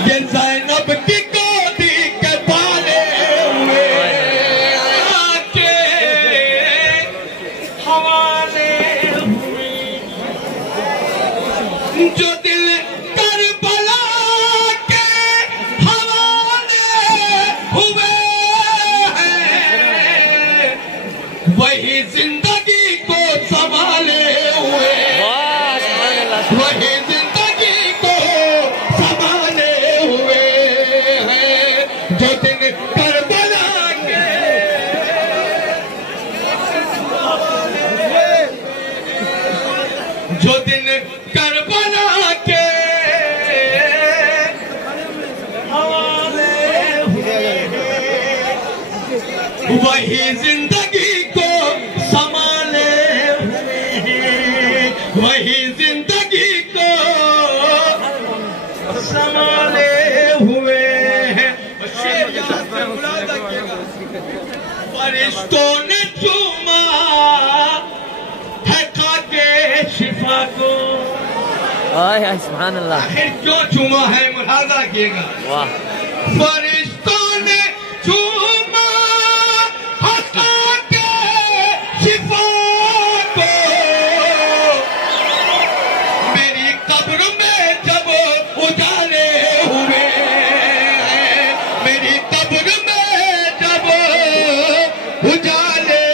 ये ज़ैनब की गोदी के पाले हुए आके हवाले हुए, जो दिल करबला के हवाले हुए हैं, वही जिंदगी को संभाले हुए, वही जिंदगी को संभाले हुए हैं, जो दिन करबला के जो दिन करबला के हवाले हुए हैं, वही जिंदगी को संभाले हुए हैं, वही जिंदगी को संभाले हुए हैं। फरिश्तों ने चूमा है खाके शिफा को, सुभान अल्लाह। आखिर क्यों चूमा है, मुलाजा किएगा। वाह। फरिश्तों ने चूमा है खाके शिफा को, मेरी कब्र में जब उजाले हुए हैं, मेरी कब्र में जब उजाले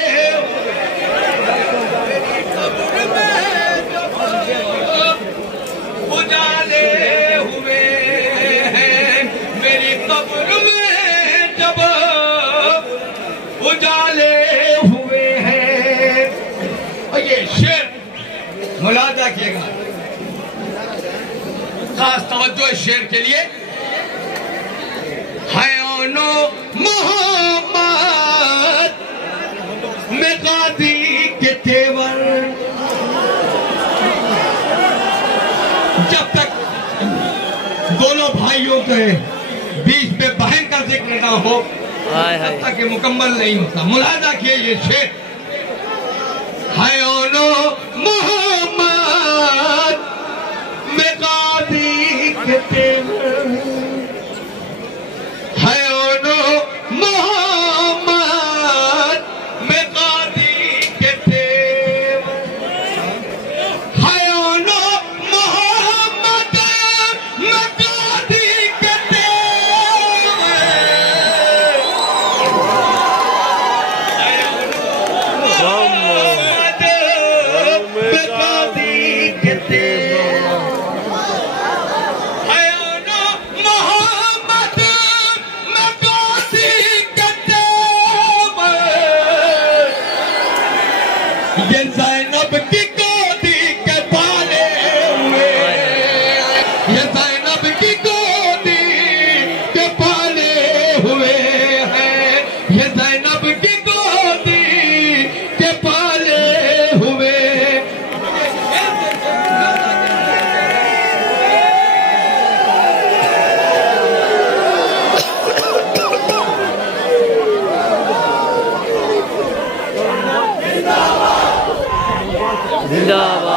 उजाले हुए हैं, मेरी कब्र में जब उजाले हुए हैं। और ये शेर मुलाजा किएगा, खास तवज्जो इस शेर के लिए। हयानो मोहम्मद में गाजी के तेवर, जब तक दोनों भाइयों के बीच में बहन का जिक्र ना हो तब तक ये मुकम्मल नहीं होता। मुलाजा किए ये शेर, हयानो मोहम्मद में गाजी के तेवर, हयानो मोहम्मद में गाजी के तेवर, हयानो मोहम्मद में गाजी के तेवर, मोहम्मद में गाजी के तेवर, हयानो मोहम्मद में गाजी के तेवर, ये ज़ैनब की गोदी के पाले हुए, ये ज़ैनब की गोदी के पाले हुए हैं, ये ज़ैनब की गोदी के पाले हुए। जिंदाबाद।